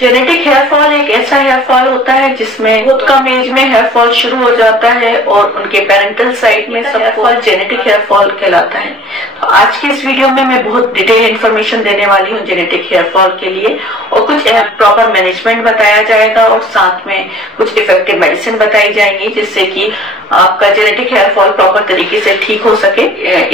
Genetic hair fall एक ऐसा hair fall होता है जिसमें बहुत कम एज में हेयर फॉल शुरू हो जाता है और उनके पेरेंटल साइड में सब hair fall genetic hair fall कहलाता है। तो आज के इस वीडियो में मैं बहुत डिटेल इन्फॉर्मेशन देने वाली हूँ जेनेटिक हेयर फॉल के लिए, और कुछ प्रॉपर मैनेजमेंट बताया जाएगा और साथ में कुछ इफेक्टिव मेडिसिन बताई जाएंगी जिससे कि आपका जेनेटिक हेयर फॉल प्रॉपर तरीके से ठीक हो सके।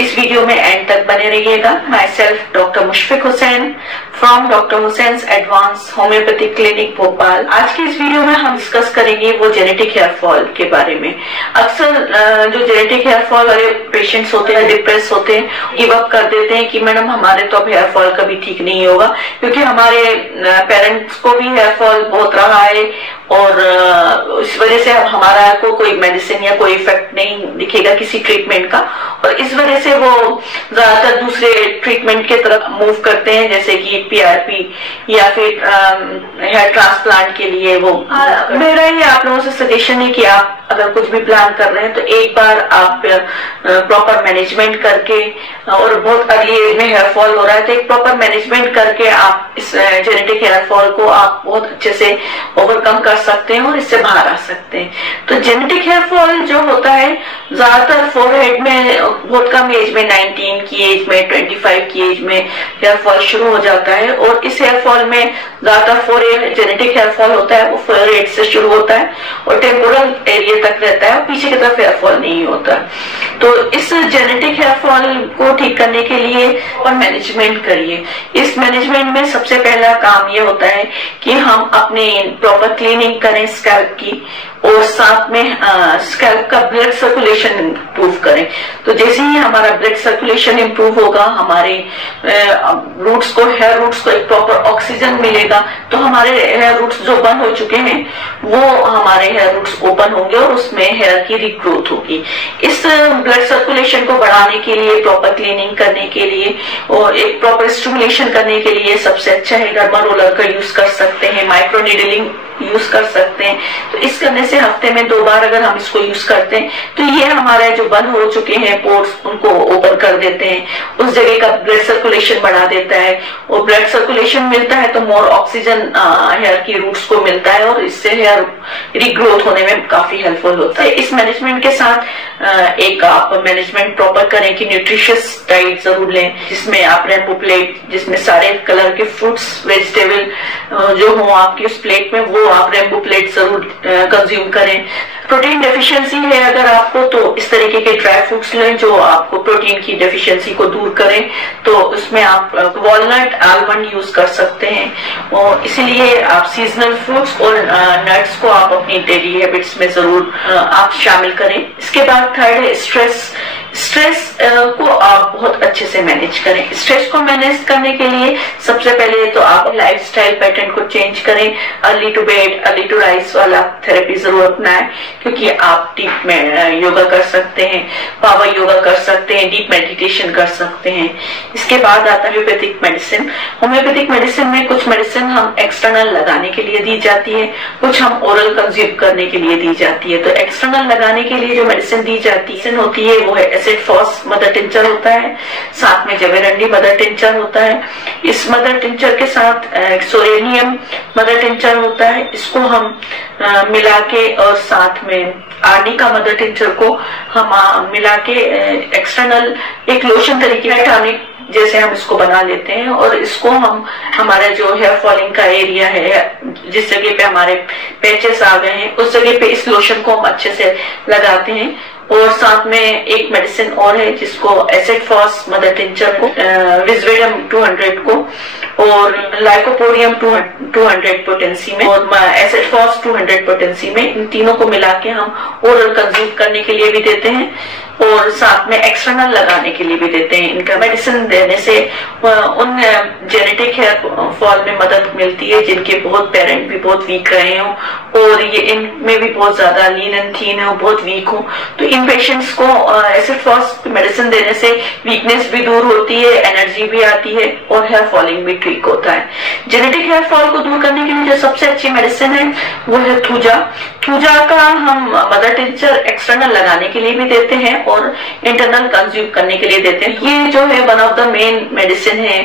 इस वीडियो में एंड तक बने रहिएगा। Myself doctor Mushfiq Hussain from doctor Hussain's advance homoeopathic clinic Bhopal. आज के इस वीडियो में हम डिस्कस करेंगे वो जेनेटिक हेयर फॉल के बारे में। अक्सर जो जेनेटिक हेयर फॉल वाले पेशेंट्स होते हैं, डिप्रेस होते हैं, गिव अप कर देते हैं कि मैडम हमारे तो अब हेयर फॉल कभी ठीक नहीं होगा, क्योंकि हमारे पेरेंट्स को भी हेयर फॉल बहुत रहा है और इस वजह से अब हमारा को कोई मेडिसिन या कोई इफेक्ट नहीं दिखेगा किसी ट्रीटमेंट का, और इस वजह से वो ज्यादातर दूसरे ट्रीटमेंट के तरफ मूव करते हैं, जैसे कि पीआरपी या फिर हेयर ट्रांसप्लांट के लिए वो। मेरा ये आप लोगों से सजेशन है कि आप अगर कुछ भी प्लान कर रहे हैं तो एक बार आप प्रॉपर मैनेजमेंट करके, और बहुत अर्ली एज में हेयर फॉल हो रहा है तो एक प्रॉपर मैनेजमेंट करके आप इस जेनेटिक हेयर फॉल को आप बहुत अच्छे से ओवरकम कर सकते हैं और इससे बाहर आ सकते हैं। तो जेनेटिक हेयर फॉल जो होता है ज्यादातर फोरहेड में बहुत कम एज में 19 की एज में 25 की एज में हेयर फॉल शुरू हो जाता है, और इस हेयर फॉल में ज्यादातर जेनेटिक हेयर फॉल होता है वो फोरहेड से शुरू होता है और टेम्पोरल एरिया तक रहता है और पीछे की तरफ हेयर फॉल नहीं होता। तो इस जेनेटिक हेयर फॉल को ठीक करने के लिए और मैनेजमेंट करिए। इस मैनेजमेंट में सबसे पहला काम ये होता है कि हम अपने प्रॉपर क्लीनिंग करें स्कैल्प की, और साथ में स्कैल्प का ब्लड सर्कुलेशन इम्प्रूव करें। तो जैसे ही हमारा ब्लड सर्कुलेशन इम्प्रूव होगा, हमारे रूट्स को, हेयर रूट्स को एक प्रॉपर ऑक्सीजन मिलेगा, तो हमारे हेयर रूट्स जो बंद हो चुके हैं वो हमारे हेयर रूट्स ओपन होंगे और उसमें हेयर की रिग्रोथ होगी। इस ब्लड सर्कुलेशन को बढ़ाने के लिए, प्रॉपर क्लीनिंग करने के लिए और एक प्रॉपर स्टिमुलेशन करने के लिए सबसे अच्छा है डर्मा रोलर का यूज कर सकते हैं, माइक्रो नीडलिंग यूज कर सकते हैं। तो इस करने से हफ्ते में 2 बार अगर हम इसको यूज करते हैं तो ये हमारे जो बंद हो चुके हैं पोर्स उनको ओपन कर देते हैं, उस जगह का ब्लड सर्कुलेशन बढ़ा देता है, और ब्लड सर्कुलेशन मिलता है तो मोर ऑक्सीजन हेयर की रूट्स को मिलता है और इससे हेयर रिग्रोथ होने में काफी हेल्पफुल होता है। इस मैनेजमेंट के साथ एक आप मैनेजमेंट प्रॉपर करें कि न्यूट्रिशियस डाइट जरूर लें, जिसमें आप रेनबो प्लेट, जिसमें सारे कलर के फ्रूट्स वेजिटेबल जो हो आपकी उस प्लेट में, वो आप रेनबो प्लेट जरूर कंज्यूम करें। प्रोटीन डेफिशिएंसी है अगर आपको, तो इस तरीके के ड्राई फ्रूट्स लें जो आपको प्रोटीन की डेफिशिएंसी को दूर करें। तो उसमें आप वॉलनट, आलमंड यूज कर सकते हैं, और इसीलिए आप सीजनल फ्रूट्स और नट्स को आप अपनी डेली हैबिट्स में जरूर आप शामिल करें। इसके बाद थर्ड है स्ट्रेस। स्ट्रेस को आप बहुत अच्छे से मैनेज करें। स्ट्रेस को मैनेज करने के लिए सबसे पहले तो आप लाइफस्टाइल पैटर्न को चेंज करें। Early to bed, early to rise वाला थेरेपी जरूर अपनाएं, क्योंकि आप डीप में योगा कर सकते हैं, पावर योगा कर सकते हैं, डीप मेडिटेशन कर सकते हैं। इसके बाद आता है होम्योपैथिक मेडिसिन। होम्योपैथिक मेडिसिन में कुछ मेडिसिन हम एक्सटर्नल लगाने के लिए दी जाती है, कुछ हम ओरल कंज्यूम करने के लिए दी जाती है। तो एक्सटर्नल लगाने के लिए जो मेडिसिन दी जाती है वो है एसिड फॉस मदर टिंचर होता है, साथ में जवेरंडी मदर टिंचर होता है। इस मदर टिंचर के साथ सोरेनियम मदर टिंचर होता है, इसको हम मिला के, और साथ में आर्निका मदर टिंचर को हम मिला के एक्सटर्नल एक लोशन तरीके टॉनिक जैसे हम इसको बना लेते हैं, और इसको हम हमारे जो हेयर फॉलिंग का एरिया है, जिस जगह पे हमारे पैचेस आ गए हैं, उस जगह पे इस लोशन को हम अच्छे से लगाते हैं। और साथ में एक मेडिसिन और है जिसको एसिड फॉस मदर टिंचर को, विजवेडम 200 को, और लाइकोपोडियम 200 पोटेंसी में, और एसिड फॉस 200 पोटेंसी में, इन तीनों को मिला के हम ओरल कंज्यूम करने के लिए भी देते हैं और साथ में एक्सटर्नल लगाने के लिए भी देते हैं। इनका मेडिसिन देने से उन जेनेटिक हेयर फॉल में मदद मिलती है जिनके बहुत पेरेंट भी बहुत वीक रहे हों, और ये इनमें भी बहुत ज्यादा लीन एंड थीन है, बहुत वीक हो। तो इन पेशेंट्स को एसिड फॉस मेडिसिन देने से वीकनेस भी दूर होती है, एनर्जी भी आती है और हेयर फॉलिंग भी ठीक होता है। जेनेटिक हेयर फॉल को दूर करने के लिए जो सबसे अच्छी मेडिसिन है वो है थूजा। थूजा का हम मदर टिंचर एक्सटर्नल लगाने के लिए भी देते हैं और इंटरनल कंज्यूम करने के लिए देते हैं। ये जो है one of the main medicine है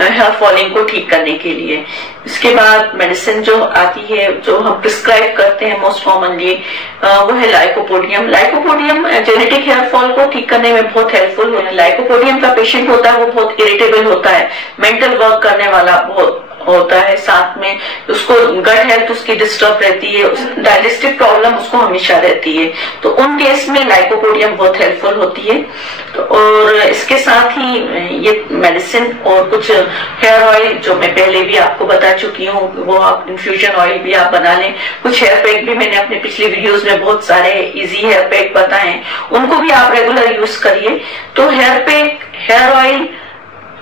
हेयर फॉलिंग को ठीक करने के लिए। इसके बाद मेडिसिन जो आती है जो हम प्रिस्क्राइब करते हैं मोस्ट कॉमनली वो है lycopodium. Lycopodium genetic hair fall को ठीक करने में बहुत हेल्पफुल है। लाइकोपोडियम का पेशेंट होता है वो बहुत इरिटेबल होता है, मेंटल वर्क करने वाला बहुत होता है, साथ में उसको गट हेल्थ उसकी डिस्टर्ब रहती है, डाइजेस्टिव प्रॉब्लम उसको हमेशा रहती है। तो उन केस में लाइकोपोडियम बहुत हेल्पफुल होती है। तो और इसके साथ ही ये मेडिसिन और कुछ हेयर ऑयल जो मैं पहले भी आपको बता चुकी हूँ वो आप इन्फ्यूजन ऑयल भी आप बना लें। कुछ हेयर पैक भी मैंने अपने पिछले वीडियोस में बहुत सारे इजी हेयर पैक बताए, उनको भी आप रेगुलर यूज करिए। तो हेयर पैक, हेयर ऑयल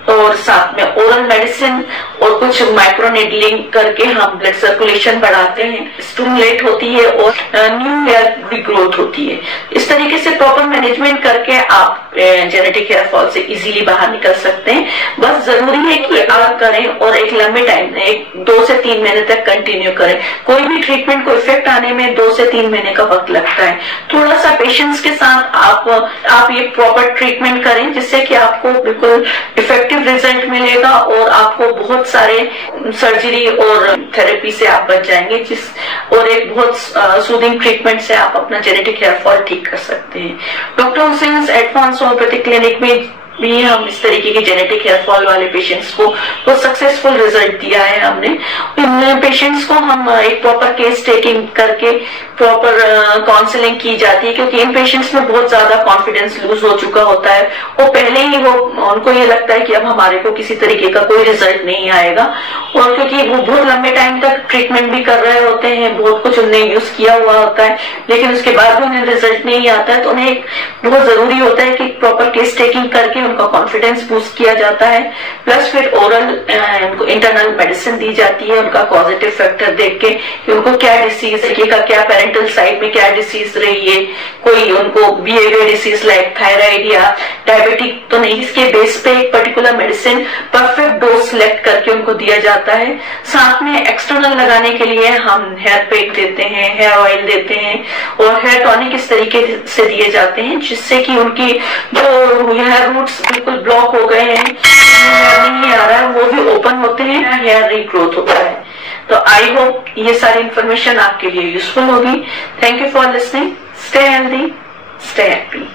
और साथ में ओरल मेडिसिन और कुछ माइक्रो नीडलिंग करके हम ब्लड सर्कुलेशन बढ़ाते हैं, स्टिमुलेट होती है और न्यू हेयर ग्रोथ होती है। इस तरीके से प्रॉपर मैनेजमेंट करके आप जेनेटिक हेयर फॉल से इजीली बाहर निकल सकते हैं। बस जरूरी है कि आप करें और एक लंबे टाइम, 2 से 3 महीने तक कंटिन्यू करें। कोई भी ट्रीटमेंट को इफेक्ट आने में 2 से 3 महीने का वक्त लगता है। थोड़ा सा पेशेंस के साथ आप ये प्रॉपर ट्रीटमेंट करें जिससे कि आपको बिल्कुल इफेक्टिव रिजल्ट मिलेगा और आपको बहुत सारे सर्जरी और थेरेपी से आप बच जाएंगे और एक बहुत सूदिंग ट्रीटमेंट से आप अपना जेनेटिक हेयर फॉल ठीक कर सकते हैं। Doctor Hussain advance homoeopathic clinic में भी हम इस तरीके के जेनेटिक हेयर फॉल वाले पेशेंट्स को बहुत सक्सेसफुल रिजल्ट दिया है हमने। इन पेशेंट्स को हम एक प्रॉपर केस टेकिंग करके प्रॉपर काउंसलिंग की जाती है, क्योंकि इन पेशेंट्स में बहुत ज्यादा कॉन्फिडेंस लूज हो चुका होता है। वो पहले ही उनको ये लगता है कि अब हमारे को किसी तरीके का कोई रिजल्ट नहीं आएगा, और क्योंकि वो बहुत लंबे टाइम तक ट्रीटमेंट भी कर रहे होते हैं, बहुत कुछ उन्हें यूज किया हुआ होता है, लेकिन उसके बाद भी उन्हें रिजल्ट नहीं आता है। तो उन्हें बहुत जरूरी होता है कि प्रॉपर केस टेकिंग करके उनका कॉन्फिडेंस बूस्ट किया जाता है। प्लस फिर ओरल उनको इंटरनल मेडिसिन दी जाती है उनका पॉजिटिव फैक्टर देख के कि उनको क्या डिसीज का, क्या पेरेंटल साइड में क्या डिसीज रही है, कोई उनको बिहेवियर डिसीज लाइक थायराइड या डायबिटिक तो नहीं। इसके बेस पे एक particular medicine perfect dose select करके उनको दिया जाता है। साथ में एक्सटर्नल लगाने के लिए हम हेयर पैक देते हैं, हेयर ऑयल देते हैं और हेयर टॉनिक इस तरीके से दिए जाते हैं जिससे कि उनकी जो हेयर रूट्स बिल्कुल ब्लॉक हो गए हैं, नहीं आ रहा है, वो भी ओपन होते हैं, हेयर रीग्रोथ होता है। तो आई होप ये सारी इंफॉर्मेशन आपके लिए यूजफुल होगी। Thank you for listening. Stay healthy, stay happy.